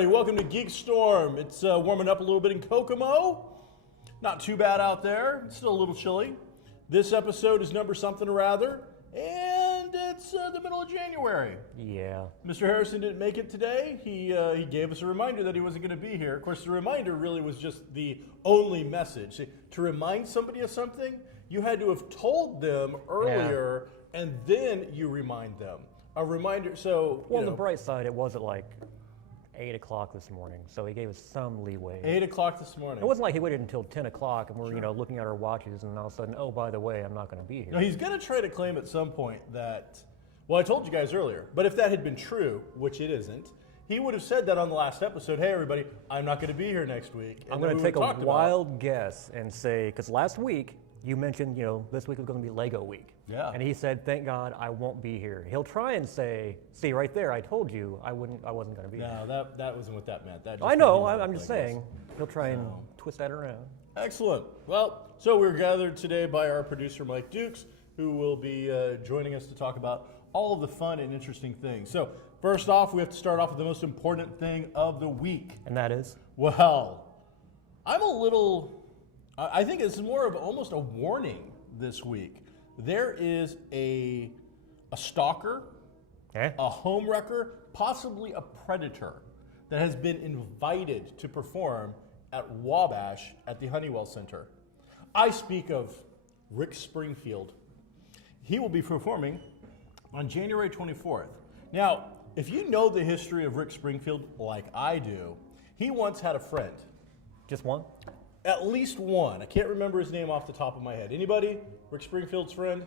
Welcome to GeekStorm. It's warming up a little bit in Kokomo. Not too bad out there. It's still a little chilly. This episode is number something or other, and it's the middle of January. Yeah. Mr. Harrison didn't make it today. He gave us a reminder that he wasn't going to be here. Of course, the reminder really was just the only message. To remind somebody of something, you had to have told them earlier, and then you remind them. A reminder, so... Well, on the bright side, it wasn't like 8 o'clock this morning, so he gave us some leeway. 8 o'clock this morning. It wasn't like he waited until 10 o'clock and we're looking at our watches and all of a sudden, oh, by the way, I'm not going to be here. No, he's going to try to claim at some point that, well, I told you guys earlier, but if that had been true, which it isn't, he would have said that on the last episode, hey, everybody, I'm not going to be here next week. I'm going to take a wild guess and say, because last week, you mentioned, this week was going to be Lego week. Yeah. And he said, thank God I won't be here. He'll try and say, see right there, I told you I wasn't going to be here. No, that wasn't what that meant. That I know, I'm just saying. He'll try and twist that around. Excellent. Well, so we're gathered today by our producer, Mike Dukes, who will be joining us to talk about all of the fun and interesting things. So first off, we have to start off with the most important thing of the week. And that is? Well, I think it's more of almost a warning this week. There is a stalker, a home wrecker, possibly a predator that has been invited to perform at Wabash at the Honeywell Center. I speak of Rick Springfield. He will be performing on January 24th. Now, if you know the history of Rick Springfield like I do, he once had a friend. Just one? At least one. I can't remember his name off the top of my head. Anybody? Rick Springfield's friend?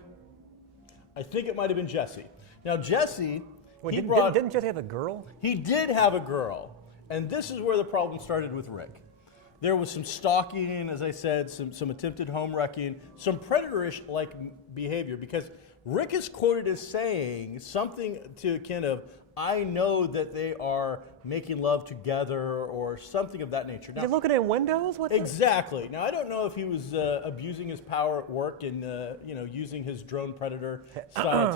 I think it might have been Jesse. Now, Jesse, didn't Jesse have a girl? He did have a girl. And this is where the problem started with Rick. There was some stalking, as I said, some attempted home wrecking, some predatorish-like behavior, because Rick is quoted as saying something to kind of, I know that they are making love together or something of that nature. Now, they're looking at windows? Exactly. Now, I don't know if he was abusing his power at work and using his drone predator style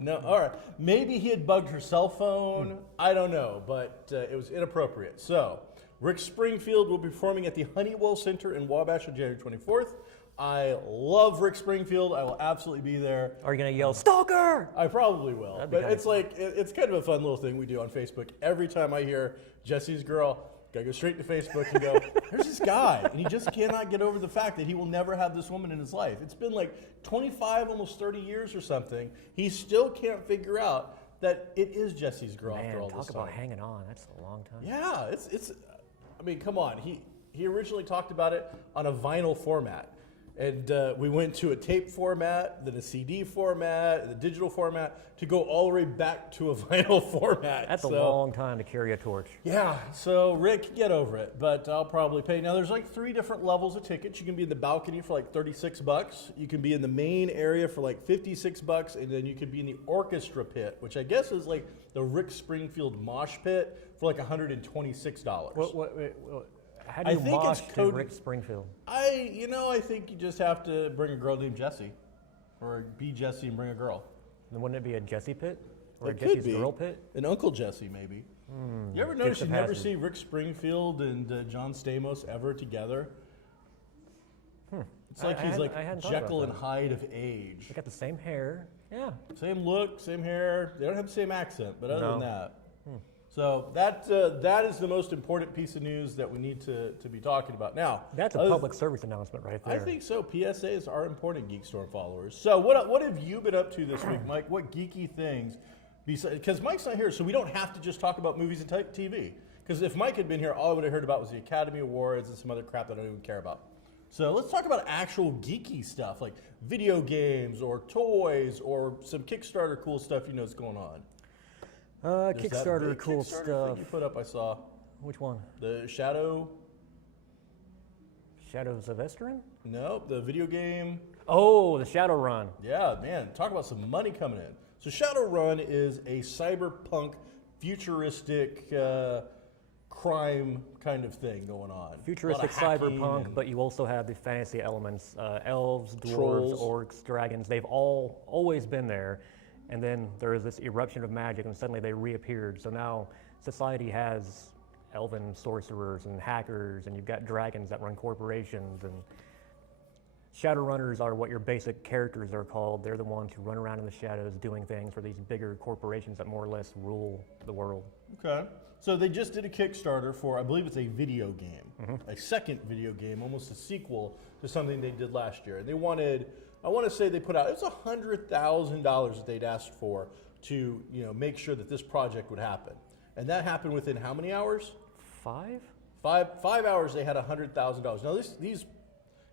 No, all right. Maybe he had bugged her cell phone. I don't know, but it was inappropriate. So, Rick Springfield will be performing at the Honeywell Center in Wabash on January 24th. I love Rick Springfield. I will absolutely be there. Are you going to yell, stalker? I probably will. But it's it's kind of a fun little thing we do on Facebook. Every time I hear Jesse's girl, gotta go straight to Facebook and go, there's this guy. And he just cannot get over the fact that he will never have this woman in his life. It's been like 25, almost 30 years or something. He still can't figure out that it is Jesse's girl after all this time. Talk about hanging on. That's a long time. Yeah, I mean, come on. He originally talked about it on a vinyl format. And we went to a tape format, then a CD format, the digital format, to go all the way back to a vinyl format. That's a long time to carry a torch. Yeah, so Rick, get over it, but I'll probably pay. Now, there's like 3 different levels of tickets. You can be in the balcony for like $36. You can be in the main area for like $56, and then you can be in the orchestra pit, which I guess is like the Rick Springfield mosh pit, for like $126. Wait. How do you mosh to Rick Springfield? I think you just have to bring a girl named Jessie, or be Jessie and bring a girl. Then wouldn't it be a Jessie pit, or it a Jessie's girl pit? An Uncle Jesse, maybe. You ever notice you never see Rick Springfield and John Stamos ever together? It's like he's like Jekyll and Hyde of age. They got the same hair. Yeah. Same look, same hair. They don't have the same accent, but other than that. So that is the most important piece of news that we need to be talking about. Now, that's a public service announcement right there. I think so. PSAs are important, GeekStorm followers. So what have you been up to this week, Mike? What geeky things? Because Mike's not here, so we don't have to just talk about movies and TV. Because if Mike had been here, all I would have heard about was the Academy Awards and some other crap that I don't even care about. So let's talk about actual geeky stuff, like video games or toys or some Kickstarter cool stuff you know is going on. Kickstarter cool stuff. You put up, I saw. Which one? The Shadows of Esterin? No, the video game. Oh, the Shadowrun. Yeah, man, talk about some money coming in. So Shadowrun is a cyberpunk, futuristic crime kind of thing going on. Futuristic cyberpunk, but you also have the fantasy elements, elves, dwarves, Trolls. orcs, dragons. They've all always been there. And then there is this eruption of magic, and suddenly they reappeared. So now society has elven sorcerers and hackers, and you've got dragons that run corporations, and Shadowrunners are what your basic characters are called. They're the ones who run around in the shadows doing things for these bigger corporations that more or less rule the world. Okay. So they just did a Kickstarter for, I believe it's a video game, a second video game, almost a sequel to something they did last year. And they wanted, I want to say they put out, it was $100,000 that they'd asked for to, make sure that this project would happen. And that happened within how many hours? 5? 5 hours. They had $100,000. Now these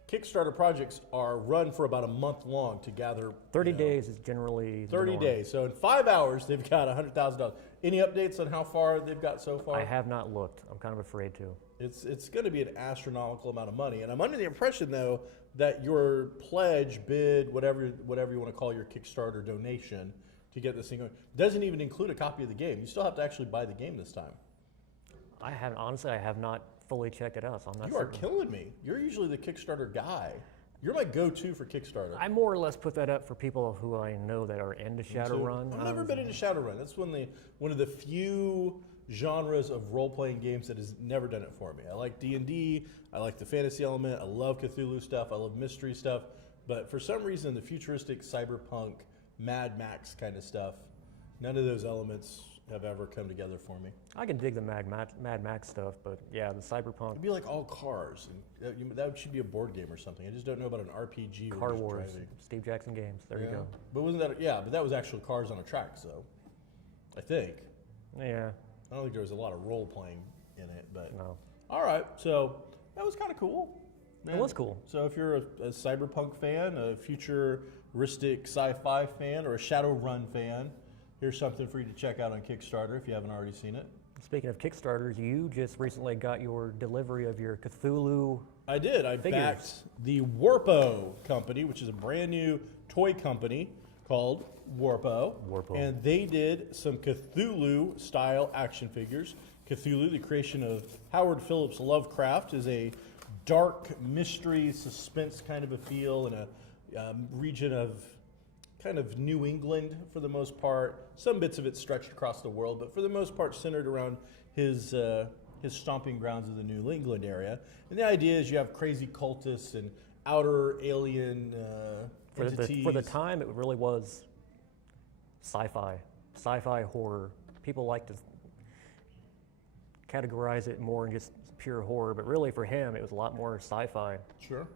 Kickstarter projects are run for about a month long to gather. 30 days is generally 30 days. So in 5 hours, they've got $100,000. Any updates on how far they've got so far? I have not looked. I'm kind of afraid to. It's going to be an astronomical amount of money, and I'm under the impression though that your pledge, bid, whatever you want to call your Kickstarter donation to get this thing going, doesn't even include a copy of the game. You still have to actually buy the game this time. I have not fully checked it out, so I'm not You certain. are killing me. You're usually the Kickstarter guy. You're my go-to for Kickstarter. I more or less put that up for people who I know that are into Shadowrun. I've never been into Shadowrun. That's one of the few genres of role-playing games that has never done it for me. I like D&D. I like the fantasy element. I love Cthulhu stuff. I love mystery stuff. But for some reason, the futuristic cyberpunk, Mad Max kind of stuff, none of those elements have ever come together for me. I can dig the Mad Max stuff, but yeah, the cyberpunk. It'd be like all cars. And that should be a board game or something. I just don't know about an RPG. Car Wars, Steve Jackson Games. There you go. But wasn't that? Yeah, but that was actually cars on a track. So, I think. Yeah. I don't think there was a lot of role playing in it, but No. All right. So that was kind of cool. It was cool. So if you're a cyberpunk fan, a futuristic sci-fi fan, or a Shadowrun fan, here's something for you to check out on Kickstarter if you haven't already seen it. Speaking of Kickstarters, you just recently got your delivery of your Cthulhu. I did. I backed the Warpo company, which is a brand new toy company called Warpo. And they did some Cthulhu-style action figures. Cthulhu, the creation of Howard Phillips Lovecraft, is a dark mystery, suspense kind of a feel in a region of kind of New England for the most part. Some bits of it stretched across the world, but for the most part centered around his stomping grounds of the New England area. And the idea is you have crazy cultists and outer alien entities. For the time, it really was sci-fi horror. People like to categorize it more in just pure horror, but really for him, it was a lot more sci-fi. Sure,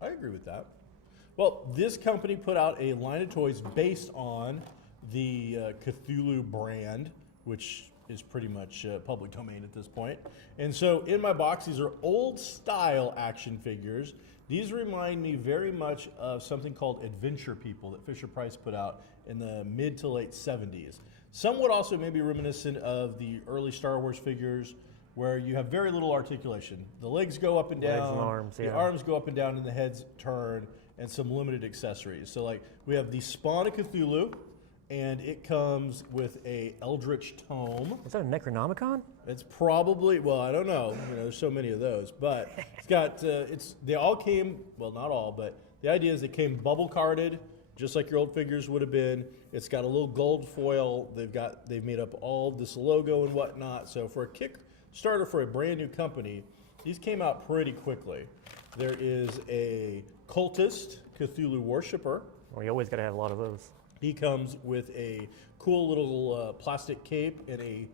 I agree with that. Well, this company put out a line of toys based on the Cthulhu brand, which is pretty much public domain at this point. And so in my box, these are old style action figures. These remind me very much of something called Adventure People that Fisher-Price put out in the mid to late 70s. Somewhat also maybe reminiscent of the early Star Wars figures where you have very little articulation. The legs go up and down, Legs and arms, the arms go up and down, and the heads turn, and some limited accessories. So like we have the Spawn of Cthulhu, and it comes with a Eldritch Tome. Is that a Necronomicon? It's probably, well, I don't know. There's so many of those, but it's got, they all came, well, not all, but the idea is they came bubble carded, just like your old figures would have been. It's got a little gold foil. They've made up all this logo and whatnot. So for a Kickstarter for a brand new company, these came out pretty quickly. There is a cultist Cthulhu worshiper. Well, you always got to have a lot of those. He comes with a cool little plastic cape and a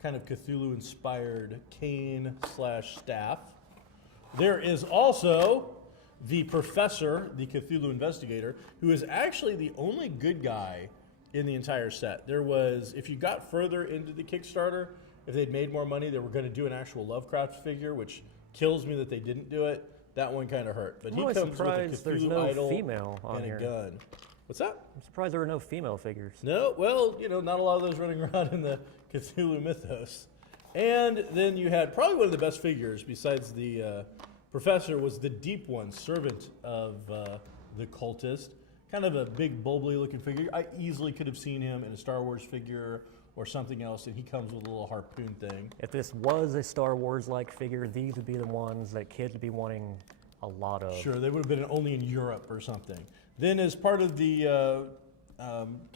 kind of Cthulhu-inspired cane/staff. There is also the professor, the Cthulhu investigator, who is actually the only good guy in the entire set. There was, if you got further into the Kickstarter, if they'd made more money, they were going to do an actual Lovecraft figure, which kills me that they didn't do it. That one kind of hurt. But I'm he always comes with a surprised there's Cthulhu no idol female on and here. a gun. What's that? I'm surprised there were no female figures. No, well, not a lot of those running around in the Cthulhu mythos. And then you had probably one of the best figures besides the professor was the Deep One, servant of the cultist. Kind of a big, bubbly looking figure. I easily could have seen him in a Star Wars figure or something else, and he comes with a little harpoon thing. If this was a Star Wars-like figure, these would be the ones that kids would be wanting a lot of. Sure, they would have been only in Europe or something. Then as part of the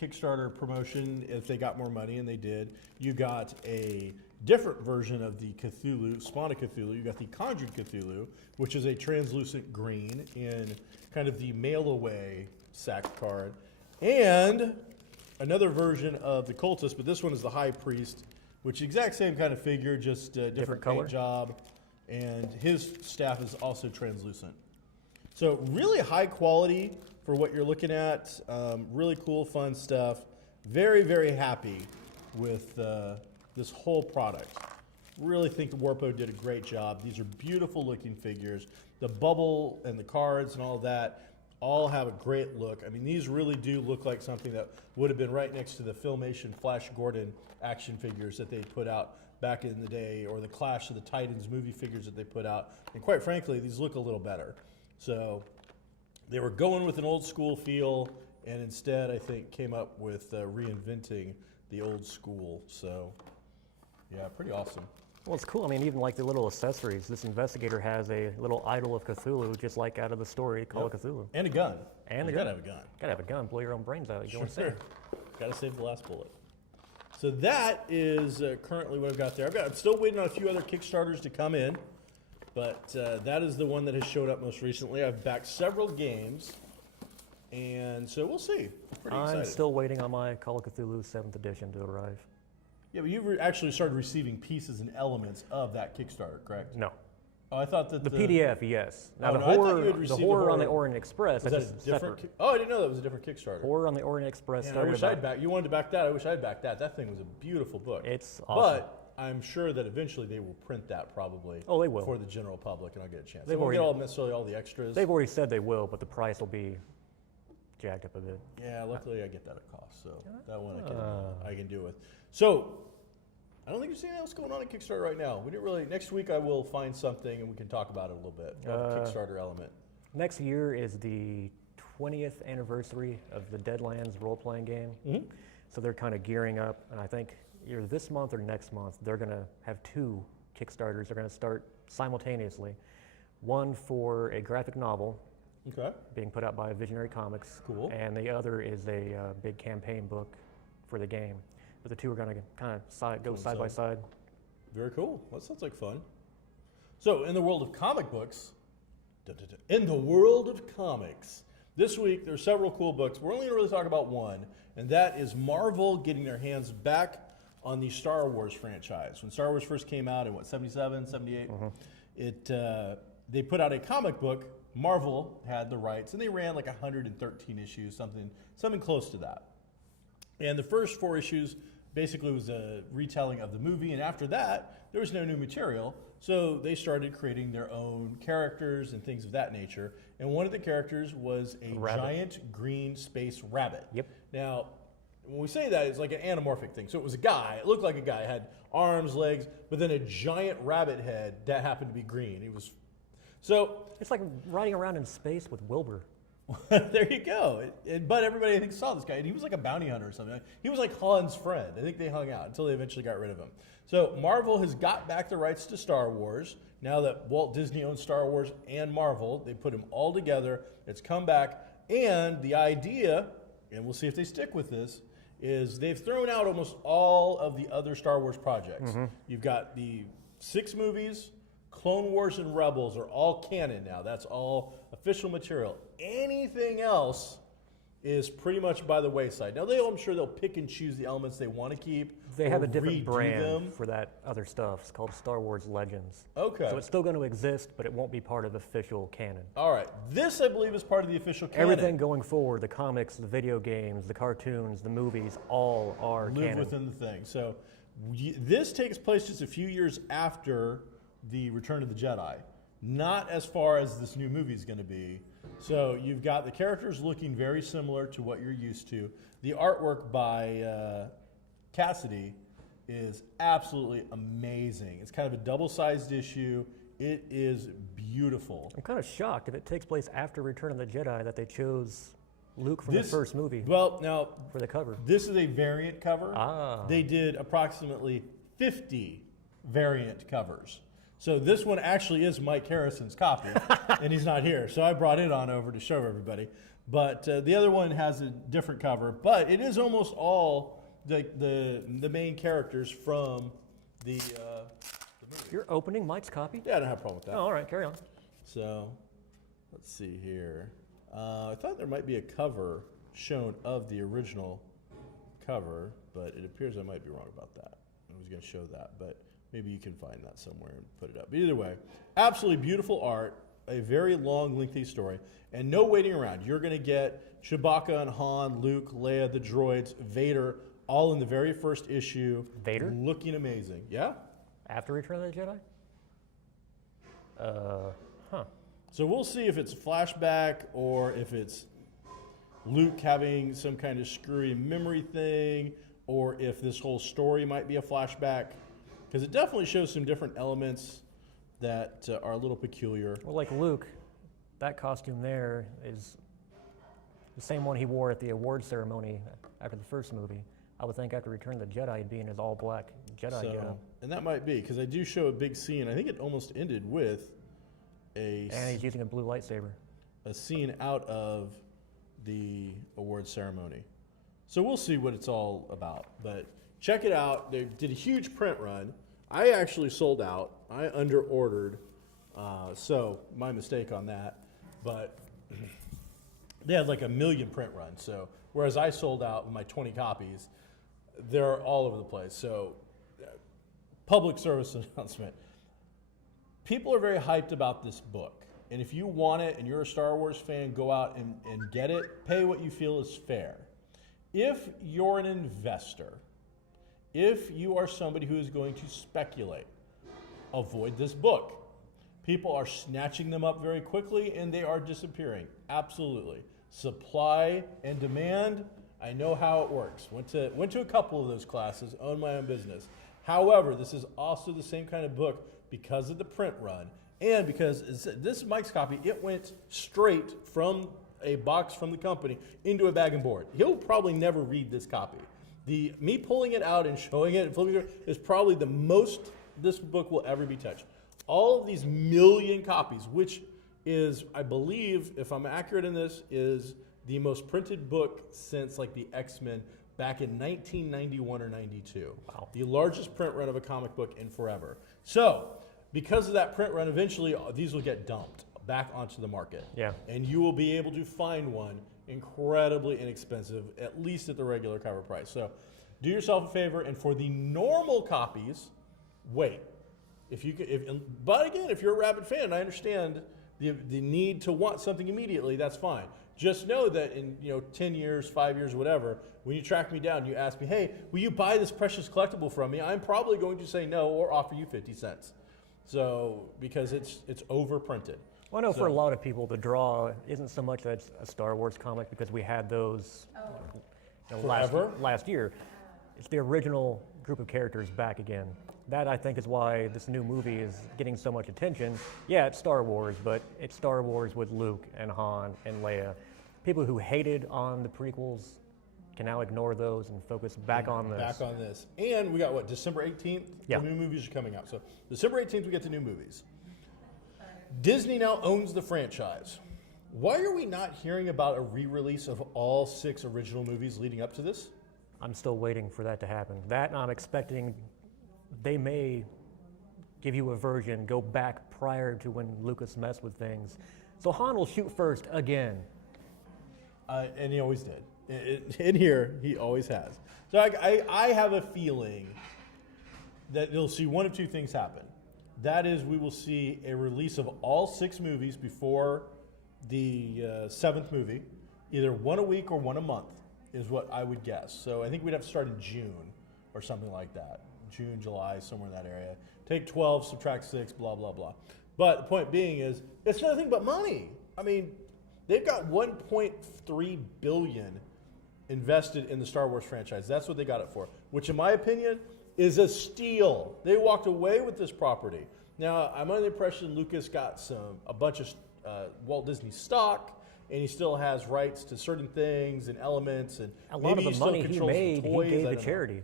Kickstarter promotion, if they got more money, and they did, you got a different version of the Cthulhu, Spawn of Cthulhu. You got the Conjured Cthulhu, which is a translucent green in kind of the mail-away sack card. And another version of the cultist, but this one is the High Priest, which is exact same kind of figure, just different color paint job. And his staff is also translucent. So really high quality for what you're looking at. Really cool, fun stuff. Very, very happy with this whole product. Really think Warpo did a great job. These are beautiful looking figures. The bubble and the cards and all that all have a great look. I mean, these really do look like something that would have been right next to the Filmation Flash Gordon action figures that they put out back in the day, or the Clash of the Titans movie figures that they put out. And quite frankly, these look a little better. So they were going with an old school feel, and instead I think came up with reinventing the old school. So yeah, pretty awesome. Well, it's cool. I mean, even like the little accessories. This investigator has a little idol of Cthulhu, just like out of the story Call of Cthulhu. And a gun. And you gotta have a gun. Gotta have a gun. Blow your own brains out. You go insane. Gotta save the last bullet. So that is currently what I've got there. I'm still waiting on a few other Kickstarters to come in, but that is the one that has showed up most recently. I've backed several games, and so we'll see. Pretty excited. I'm still waiting on my Call of Cthulhu 7th edition to arrive. Yeah, but you've actually started receiving pieces and elements of that Kickstarter, correct? No. Oh, I thought that the PDF, yes. Now Oh, the no, I thought you horror, had the received horror the on the horror. Orient Express. Was That's that a just different? separate. Oh, I didn't know that was a different Kickstarter. Horror on the Orient Express. Man, I started wish about- I'd back. You wanted to back that. I wish I'd backed that. That thing was a beautiful book. It's awesome. But I'm sure that eventually they will print that probably. Oh, they will. For the general public, and I'll get a chance. They've They won't already- get necessarily all the extras. They've already said they will, but the price will be jacked up a bit. Yeah, luckily I get that at cost, so that one I can do with. So I don't think there's anything else going on at Kickstarter right now. We didn't really. Next week I will find something and we can talk about it a little bit. Kickstarter element. Next year is the 20th anniversary of the Deadlands role-playing game. Mm-hmm. So they're kind of gearing up, and I think either this month or next month, they're going to have 2 Kickstarters. They're going to start simultaneously. One for a graphic novel Okay. being put out by Visionary Comics. Cool. And the other is a big campaign book for the game. But the two are going to kind of go side by side. Very cool. That sounds like fun. So, in the world of comic books, in the world of comics, this week there are several cool books. We're only going to really talk about one, and that is Marvel getting their hands back on the Star Wars franchise. When Star Wars first came out in, 77, 78, they put out a comic book. Marvel had the rights, and they ran like 113 issues, something close to that. And the first 4 issues basically was a retelling of the movie, and after that, there was no new material, so they started creating their own characters and things of that nature. And one of the characters was a giant green space rabbit. Yep. Now, when we say that, it's like an anamorphic thing. So it was a guy, it looked like a guy, had arms, legs, but then a giant rabbit head that happened to be green. It's like riding around in space with Wilbur. There you go. But everybody, I think, saw this guy, and he was like a bounty hunter or something. He was like Han's friend. I think they hung out until they eventually got rid of him. So Marvel has got back the rights to Star Wars. Now that Walt Disney owns Star Wars and Marvel, they put them all together. It's come back. And the idea, and we'll see if they stick with this, is they've thrown out almost all of the other Star Wars projects. You've got the 6 movies, Clone Wars and Rebels are all canon now. That's all official material. Anything else is pretty much by the wayside. Now, I'm sure they'll pick and choose the elements they want to keep. They have a different redo brand them. for that other stuff. It's called Star Wars Legends. Okay. So it's still going to exist, but it won't be part of official canon. All right. This, I believe, is part of the official canon. Everything going forward, the comics, the video games, the cartoons, the movies, all are live canon. within the thing. So this takes place just a few years after the Return of the Jedi. Not as far as this new movie is going to be. So you've got the characters looking very similar to what you're used to. The artwork by Cassidy is absolutely amazing. It's kind of a double-sized issue. It is beautiful. I'm kind of shocked if it takes place after Return of the Jedi that they chose Luke from the first movie Well, now, for the cover. this is a variant cover. Ah. They did approximately 50 variant covers. So this one actually is Mike Harrison's copy, and he's not here. So I brought it on over to show everybody. But the other one has a different cover, but it is almost all the main characters from the movie. You're opening Mike's copy? Yeah, I don't have a problem with that. Oh, all right, carry on. So let's see here. I thought there might be a cover shown of the original cover, but it appears I might be wrong about that. I was going to show that, but maybe you can find that somewhere and put it up. But either way, absolutely beautiful art, a very long, lengthy story, and no waiting around. You're going to get Chewbacca and Han, Luke, Leia, the droids, Vader, all in the very first issue. Vader? Looking amazing. Yeah? After Return of the Jedi? Huh. So we'll see if it's flashback or if it's Luke having some kind of screwy memory thing, or if this whole story might be a flashback, because it definitely shows some different elements that are a little peculiar. Well, like Luke, that costume there is the same one he wore at the award ceremony after the first movie. I would think after Return of the Jedi, he'd be in his all-black Jedi getup. And that might be, because I do show a big scene. I think it almost ended with And he's using a blue lightsaber. a scene out of the award ceremony. So we'll see what it's all about. But check it out. They did a huge print run. I actually sold out. I under-ordered, so my mistake on that. But they had like 1 million print run. So whereas I sold out with my 20 copies, they're all over the place. So public service announcement. People are very hyped about this book. And if you want it and you're a Star Wars fan, go out and get it. Pay what you feel is fair. If you're an investor, if you are somebody who is going to speculate, avoid this book. People are snatching them up very quickly and they are disappearing. Absolutely. Supply and demand, I know how it works. Went to a couple of those classes, own my own business. However, this is also the same kind of book because of the print run and because this is Mike's copy. It went straight from a box from the company into a bag and board. He'll probably never read this copy. Me pulling it out and showing it and flipping it is probably the most this book will ever be touched. All of these 1 million copies, which is, I believe, if I'm accurate in this, is the most printed book since like the X-Men back in 1991 or 92. Wow. The largest print run of a comic book in forever. So, because of that print run, eventually these will get dumped back onto the market. Yeah. And you will be able to find one incredibly inexpensive, at least at the regular cover price. So do yourself a favor, and for the normal copies, wait. But again, if you're a Rabbit fan, I understand the need to want something immediately, that's fine. Just know that in 10 years, 5 years, whatever, when you track me down, you ask me, hey, will you buy this precious collectible from me? I'm probably going to say no or offer you 50 cents. So, because it's overprinted. Well, I know for a lot of people, the draw isn't so much that it's a Star Wars comic because we had those last year. It's the original group of characters back again. That, I think, is why this new movie is getting so much attention. Yeah, it's Star Wars, but it's Star Wars with Luke and Han and Leia. People who hated on the prequels can now ignore those and focus back on this. Back on this. And we got, what, December 18th? Yeah. The new movies are coming out. So December 18th, we get the new movies. Disney now owns the franchise. Why are we not hearing about a re-release of all 6 original movies leading up to this? I'm still waiting for that to happen. That, and I'm expecting they may give you a version, go back prior to when Lucas messed with things. So Han will shoot first again. And he always did. In here, he always has. So I have a feeling that you'll see one of two things happen. That is, we will see a release of all 6 movies before the 7th movie, either one a week or one a month, is what I would guess. So I think we'd have to start in June or something like that. June, July, somewhere in that area. Take 12, subtract 6, blah, blah, blah. But the point being is, it's nothing but money. I mean, they've got $1.3 billion invested in the Star Wars franchise. That's what they got it for, which in my opinion is a steal. They walked away with this property. Now, I'm under the impression Lucas got a bunch of Walt Disney stock, and he still has rights to certain things and elements, and a lot of the money he made, he gave to know. charity.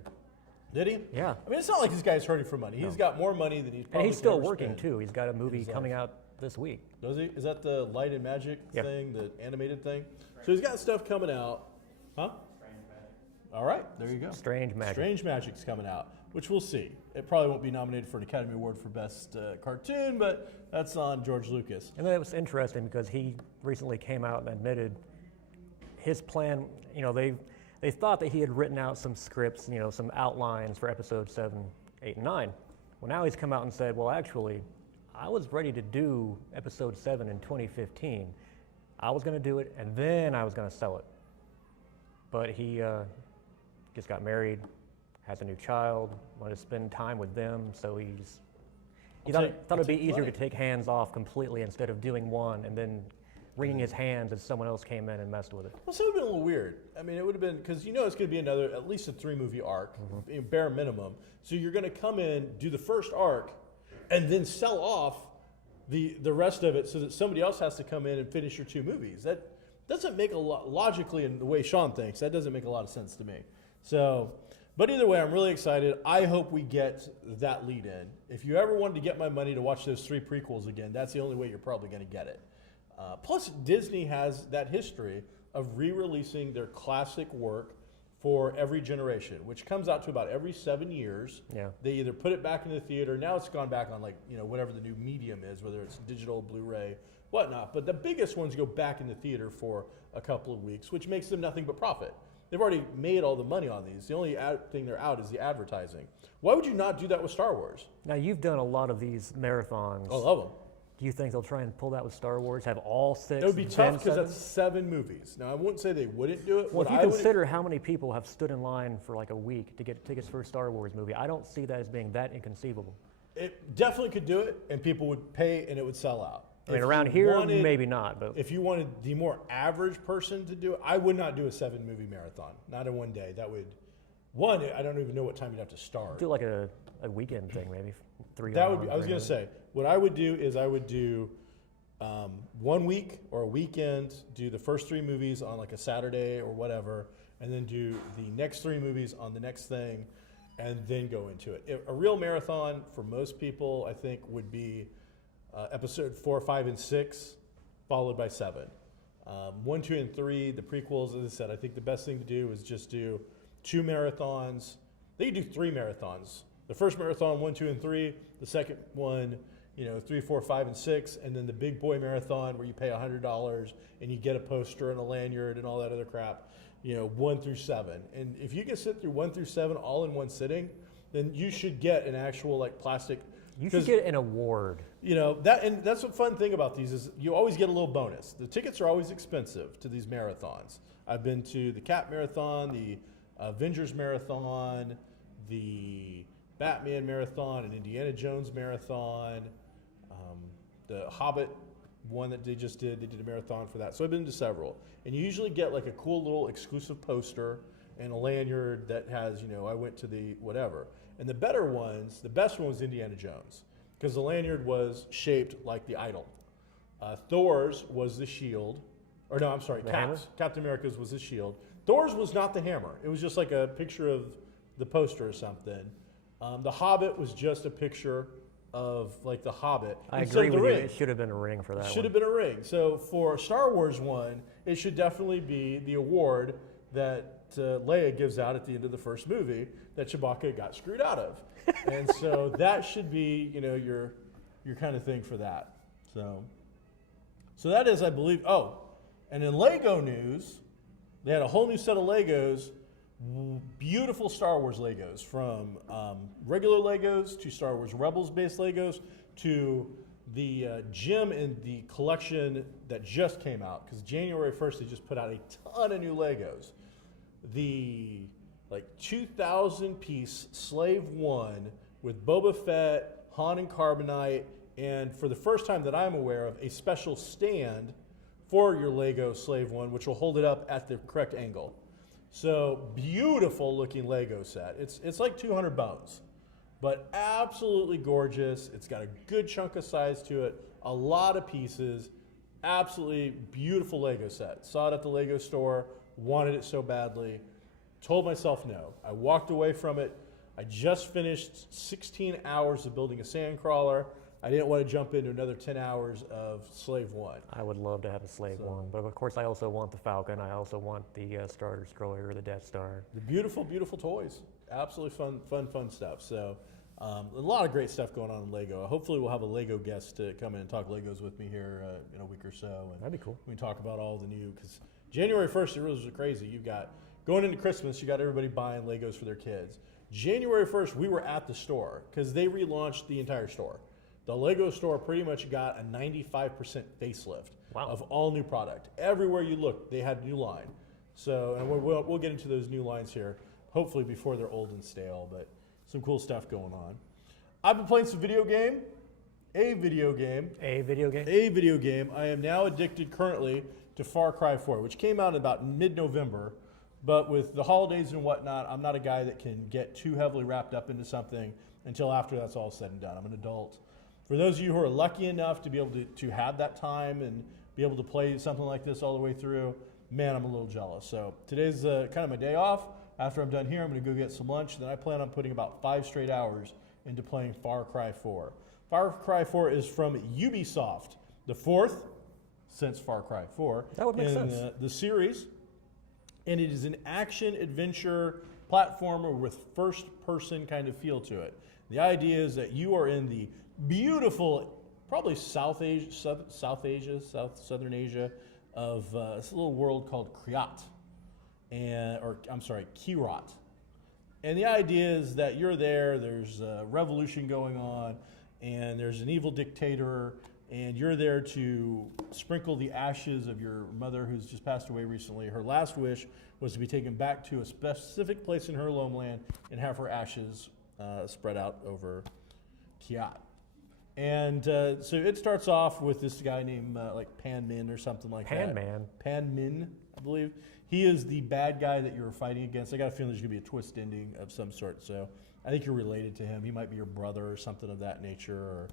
Did he? Yeah. I mean, it's not like this guy's hurting for money. He's got more money than he's probably. And he's still working too. He's got a movie coming out this week. Does he? Is that the Light and Magic thing, the animated thing? So he's got stuff coming out. Huh? Strange Magic. All right, there you go. Strange Magic. Strange Magic's coming out, which we'll see. It probably won't be nominated for an Academy Award for Best Cartoon, but that's on George Lucas. And that was interesting because he recently came out and admitted his plan. You know, they thought that he had written out some scripts, you know, some outlines for episodes 7, 8, and 9. Well, now he's come out and said, well, actually, I was ready to do episode 7 in 2015. I was going to do it, and then I was going to sell it. But he just got married, has a new child, wanted to spend time with them, so he thought it'd be easier to take hands off completely instead of doing one and then wringing his hands as someone else came in and messed with it. Well, so it would have been a little weird. I mean, it would have been, because you know it's going to be another, at least a 3-movie arc, bare minimum. So you're going to come in, do the first arc, and then sell off the rest of it so that somebody else has to come in and finish your 2 movies. That doesn't make a lot, logically, in the way Sean thinks, that doesn't make a lot of sense to me. So, but either way, I'm really excited. I hope we get that lead in. If you ever wanted to get my money to watch those 3 prequels again, that's the only way you're probably going to get it. Plus, Disney has that history of re-releasing their classic work for every generation, which comes out to about every 7 years. Yeah. They either put it back in the theater. Now it's gone back on, like, you know, whatever the new medium is, whether it's digital, Blu-ray, whatnot. But the biggest ones go back in the theater for a couple of weeks, which makes them nothing but profit. They've already made all the money on these. The only thing they're out is the advertising. Why would you not do that with Star Wars? Now, you've done a lot of these marathons. I love them. Do you think they'll try and pull that with Star Wars? Have all 6? It would be tough because 7? that's 7 movies. Now, I wouldn't say they wouldn't do it. Well, if you consider how many people have stood in line for like a week to get tickets for a Star Wars movie, I don't see that as being that inconceivable. It definitely could do it, and people would pay, and it would sell out. I mean, around here, maybe not. But if you wanted the more average person to do it, I would not do a 7-movie marathon. Not in one day. That would, I don't even know what time you'd have to start. Do like a weekend thing, maybe 3 That hours. would be. I was going to say, what I would do is I would do 1 week or a weekend, do the first 3 movies on like a Saturday or whatever, and then do the next 3 movies on the next thing, and then go into it. A real marathon for most people, I think, would be episode 4, 5, and 6, followed by 7. 1, 2, and 3, the prequels, as I said, I think the best thing to do is just do 2 marathons. They could do 3 marathons. The first marathon, 1, 2, and 3. The second one, 3, 4, 5, and 6, and then the big boy marathon where you pay $100 and you get a poster and a lanyard and all that other crap, 1 through 7. And if you can sit through 1 through 7 all in one sitting, then you should get an actual like plastic. You should get an award. And that's the fun thing about these is you always get a little bonus. The tickets are always expensive to these marathons. I've been to the Cat Marathon, the Avengers Marathon, the Batman Marathon, and Indiana Jones Marathon. The Hobbit one that they just did, they did a marathon for that. So I've been to several. And you usually get like a cool little exclusive poster and a lanyard that has, I went to the whatever. And the better ones, the best one was Indiana Jones, because the lanyard was shaped like the idol. Thor's was the shield. Or no, I'm sorry, Captain America's was the shield. Thor's was not the hammer. It was just like a picture of the poster or something. The Hobbit was just a picture of like the Hobbit. I agree with you. It should have been a ring for that one. Should have been a ring. So for Star Wars one, it should definitely be the award that Leia gives out at the end of the first movie that Chewbacca got screwed out of. And so that should be, your kind of thing for that. So that is, I believe, and in Lego news, they had a whole new set of Legos, beautiful Star Wars Legos, from regular Legos to Star Wars Rebels-based Legos to the gym in the collection that just came out, because January 1st they just put out a ton of new Legos. The 2,000-piece Slave One with Boba Fett, Han and Carbonite, and for the first time that I'm aware of, a special stand for your Lego Slave One, which will hold it up at the correct angle. So beautiful looking Lego set. It's like 200 bones, but absolutely gorgeous. It's got a good chunk of size to it, a lot of pieces, absolutely beautiful Lego set. Saw it at the Lego store, wanted it so badly, told myself no. I walked away from it. I just finished 16 hours of building a sand crawler. I didn't want to jump into another 10 hours of Slave One. I would love to have a Slave One, but of course I also want the Falcon. I also want the Star Destroyer, the Death Star. The beautiful, beautiful toys. Absolutely fun stuff. So a lot of great stuff going on in Lego. Hopefully we'll have a Lego guest to come in and talk Legos with me here in a week or so. And that'd be cool. We can talk about all the new, because January 1st, it really was crazy. You've got, going into Christmas, you got everybody buying Legos for their kids. January 1st, we were at the store because they relaunched the entire store. The Lego store pretty much got a 95% facelift of all new product. Everywhere you look, they had a new line. So, and we'll get into those new lines here, hopefully before they're old and stale, but some cool stuff going on. I've been playing some a video game. I am now addicted currently to Far Cry 4, which came out in about mid-November. But with the holidays and whatnot, I'm not a guy that can get too heavily wrapped up into something until after that's all said and done. I'm an adult. For those of you who are lucky enough to be able to have that time and be able to play something like this all the way through, man, I'm a little jealous. So today's kind of my day off. After I'm done here, I'm going to go get some lunch. Then I plan on putting about 5 straight hours into playing Far Cry 4. Far Cry 4 is from Ubisoft, the 4th since Far Cry 4 that would make sense. The series. And it is an action-adventure platformer with first-person kind of feel to it. The idea is that you are in the beautiful, probably Southern Asia, of this little world called Kirat, Kirat. And the idea is that you're there, there's a revolution going on, and there's an evil dictator, and you're there to sprinkle the ashes of your mother who's just passed away recently. Her last wish was to be taken back to a specific place in her homeland and have her ashes spread out over Kiat. And so it starts off with this guy named like Pan Min or something like that. Pan Min, I believe. He is the bad guy that you're fighting against. I got a feeling there's going to be a twist ending of some sort. So I think you're related to him. He might be your brother or something of that nature, or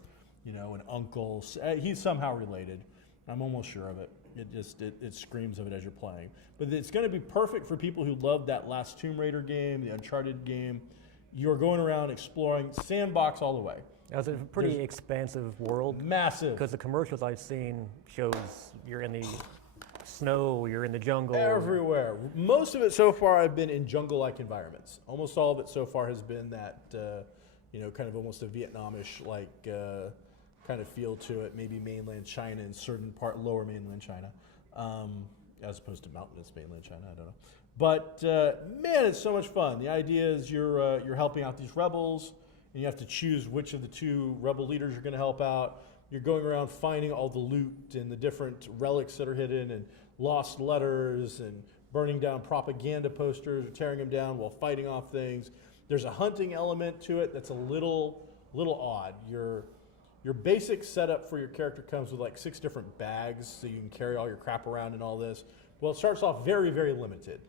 an uncle. He's somehow related. I'm almost sure of it. It screams of it as you're playing. But it's going to be perfect for people who love that last Tomb Raider game, the Uncharted game. You're going around exploring, sandbox all the way. It's a pretty expansive world. Massive. Because the commercials I've seen shows you're in the snow, you're in the jungle. Everywhere. Most of it so far I've been in jungle-like environments. Almost all of it so far has been that, kind of almost a Vietnamish like kind of feel to it. Maybe mainland China and certain lower mainland China, as opposed to mountainous mainland China. I don't know. But man, it's so much fun. The idea is you're helping out these rebels, and you have to choose which of the 2 rebel leaders you're going to help out. You're going around finding all the loot and the different relics that are hidden, and lost letters, and burning down propaganda posters or tearing them down while fighting off things. There's a hunting element to it that's a little odd. Your basic setup for your character comes with like 6 different bags, so you can carry all your crap around and all this. Well, it starts off very, very limited.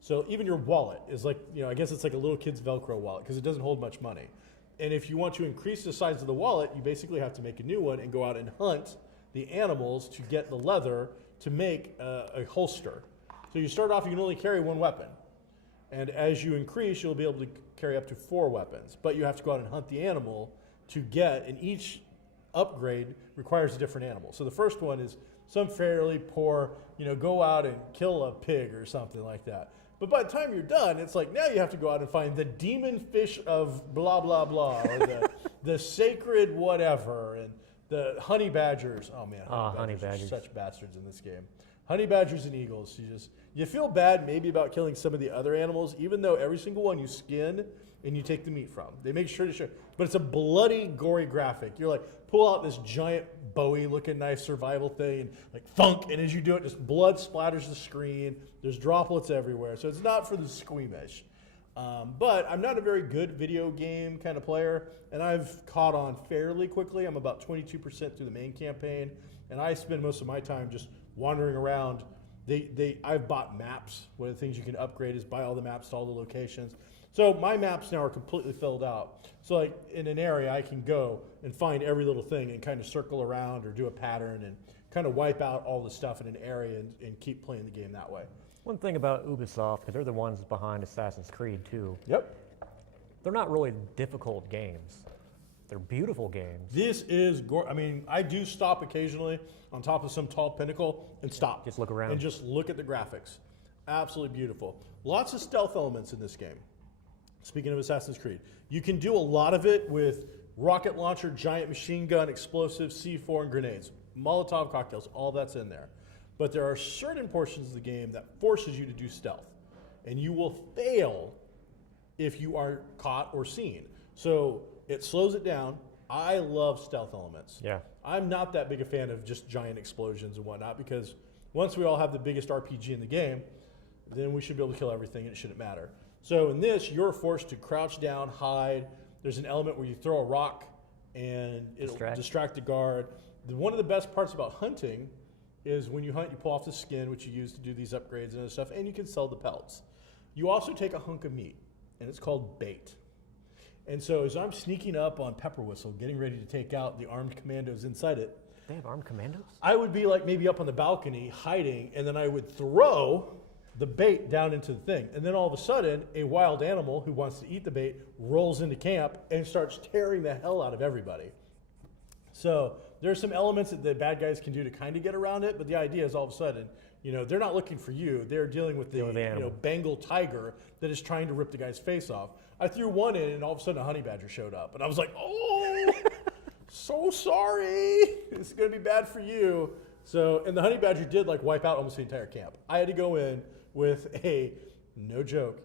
So even your wallet is like, I guess it's like a little kid's Velcro wallet because it doesn't hold much money. And if you want to increase the size of the wallet, you basically have to make a new one and go out and hunt the animals to get the leather to make a holster. So you start off, you can only carry 1 weapon. And as you increase, you'll be able to carry up to 4 weapons. But you have to go out and hunt the animal to get, and each upgrade requires a different animal. So the first one is some fairly poor, go out and kill a pig or something like that. But by the time you're done, it's like now you have to go out and find the demon fish of blah, blah, blah, or the sacred whatever, and the honey badgers. Oh, man, honey badgers are such bastards in this game. Honey badgers and eagles. You feel bad maybe about killing some of the other animals, even though every single one you skin and you take the meat from. They make sure to show. But it's a bloody, gory graphic. You're like, pull out this giant Bowie-looking knife survival thing, and like thunk, and as you do it, just blood splatters the screen. There's droplets everywhere. So it's not for the squeamish. But I'm not a very good video game kind of player, and I've caught on fairly quickly. I'm about 22% through the main campaign, and I spend most of my time just wandering around I've bought maps. One of the things you can upgrade is buy all the maps to all the locations. So my maps now are completely filled out. So like in an area, I can go and find every little thing and kind of circle around or do a pattern and kind of wipe out all the stuff in an area and keep playing the game that way. One thing about Ubisoft, because they're the ones behind Assassin's Creed too. Yep. They're not really difficult games. They're beautiful games. This is, I mean, I do stop occasionally on top of some tall pinnacle and stop. Just look around. And just look at the graphics. Absolutely beautiful. Lots of stealth elements in this game. Speaking of Assassin's Creed, you can do a lot of it with rocket launcher, giant machine gun, explosives, C4, and grenades. Molotov cocktails, all that's in there. But there are certain portions of the game that forces you to do stealth. And you will fail if you are caught or seen. So it slows it down. I love stealth elements. Yeah. I'm not that big a fan of just giant explosions and whatnot, because once we all have the biggest RPG in the game, then we should be able to kill everything and it shouldn't matter. So in this, you're forced to crouch down, hide. There's an element where you throw a rock and it'll distract the guard. One of the best parts about hunting is when you hunt, you pull off the skin, which you use to do these upgrades and other stuff, and you can sell the pelts. You also take a hunk of meat, and it's called bait. And so as I'm sneaking up on Pepper Whistle, getting ready to take out the armed commandos inside it. They have armed commandos? I would be like maybe up on the balcony hiding, and then I would throw the bait down into the thing. And then all of a sudden, a wild animal who wants to eat the bait rolls into camp and starts tearing the hell out of everybody. So there's some elements that the bad guys can do to kind of get around it, but the idea is all of a sudden, you know, they're not looking for you. They're dealing with the Bengal tiger that is trying to rip the guy's face off. I threw one in, and all of a sudden a honey badger showed up. And I was like, oh, so sorry. This is going to be bad for you. So, and the honey badger did like wipe out almost the entire camp. I had to go in with a, no joke,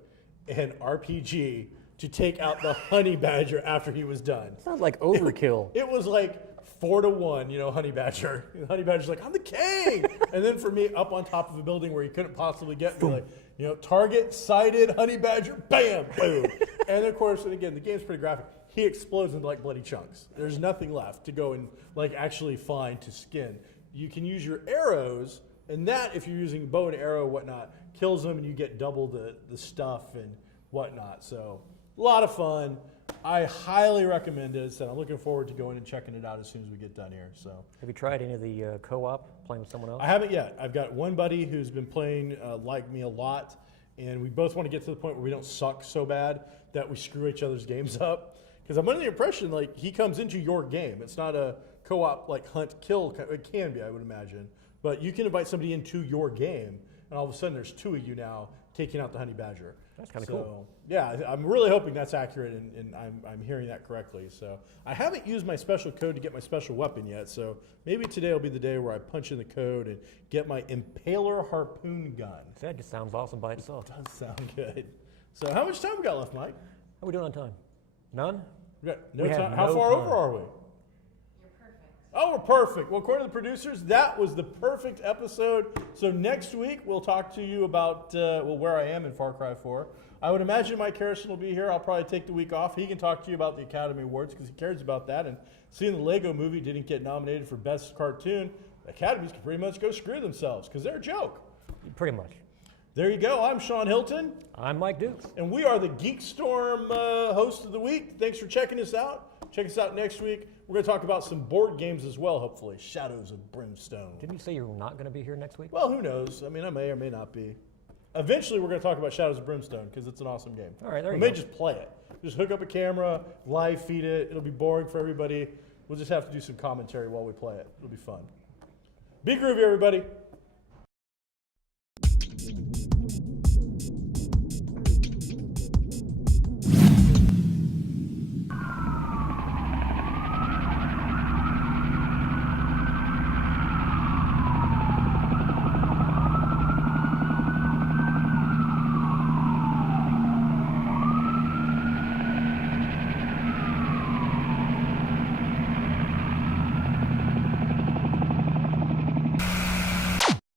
an RPG to take out the honey badger after he was done. Sounds like overkill. It was like 4-1, you know, honey badger. The honey badger's like, I'm the king. And then for me, up on top of a building where you couldn't possibly get, be like, you know, target, sighted, honey badger, bam, boom. And of course, and again, the game's pretty graphic. He explodes into like bloody chunks. There's nothing left to go and like actually find to skin. You can use your arrows, and that, if you're using bow and arrow, whatnot, kills them, and you get double the stuff and whatnot. So a lot of fun. I highly recommend it. So I'm looking forward to going and checking it out as soon as we get done here. So have you tried any of the co-op, playing with someone else? I haven't yet. I've got one buddy who's been playing like me a lot, and we both want to get to the point where we don't suck so bad that we screw each other's games up. Because I'm under the impression like he comes into your game. It's not a co-op like hunt kill. It can be, I would imagine, but you can invite somebody into your game, and all of a sudden there's two of you now taking out the honey badger. That's kind of cool. Yeah, I'm really hoping that's accurate, and I'm hearing that correctly. So I haven't used my special code to get my special weapon yet, so maybe today will be the day where I punch in the code and get my Impaler Harpoon gun. That just sounds awesome by itself. It does sound good. So how much time we got left, Mike? How are we doing on time? None? We got no We have time. no How far time. over are we? You're perfect. Oh, we're perfect. Well, according to the producers, that was the perfect episode. So next week, we'll talk to you about where I am in Far Cry 4. I would imagine Mike Harrison will be here. I'll probably take the week off. He can talk to you about the Academy Awards because he cares about that. And seeing the Lego movie didn't get nominated for Best Cartoon, the Academies can pretty much go screw themselves because they're a joke. Pretty much. There you go. I'm Sean Hilton. I'm Mike Dukes. And we are the GeekStorm host of the week. Thanks for checking us out. Check us out next week. We're going to talk about some board games as well, hopefully. Shadows of Brimstone. Didn't you say you're not going to be here next week? Well, who knows? I mean, I may or may not be. Eventually, we're going to talk about Shadows of Brimstone because it's an awesome game. All right, there we you may go. just play it. Just hook up a camera, live feed it. It'll be boring for everybody. We'll just have to do some commentary while we play it. It'll be fun. Be groovy, everybody.